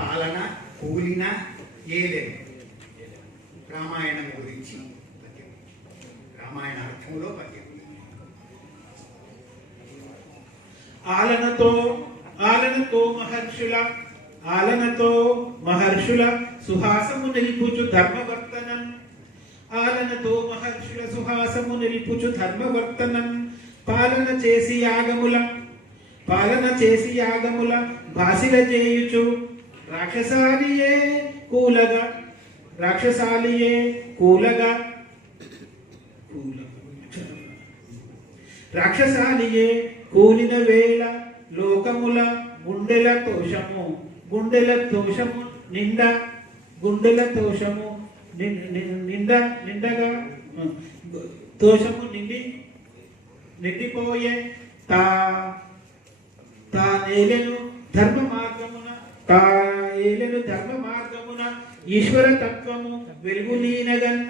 పాలన కూలిన ఏలేదు. రామాయణం గురించి పద్యం, రామాయణ అర్థంలో పద్యం. ఆలనతో మహర్షుల సుహాసము నిల్పుచు ధర్మవర్తనం. ఆలనతో మహర్షుల సుహాసము నిల్పుచు ధర్మవర్తనం. పాలన చేసి యాగముల భాసిల చేయుచు రాక్షసాలియే కూలిన వేళ లోకముల గుండెల తోషము నిండగా తోషము నిండిపోయే తానేలను ధర్మ మార్గమున ఈశ్వర తత్వము వెలుగులీనగన్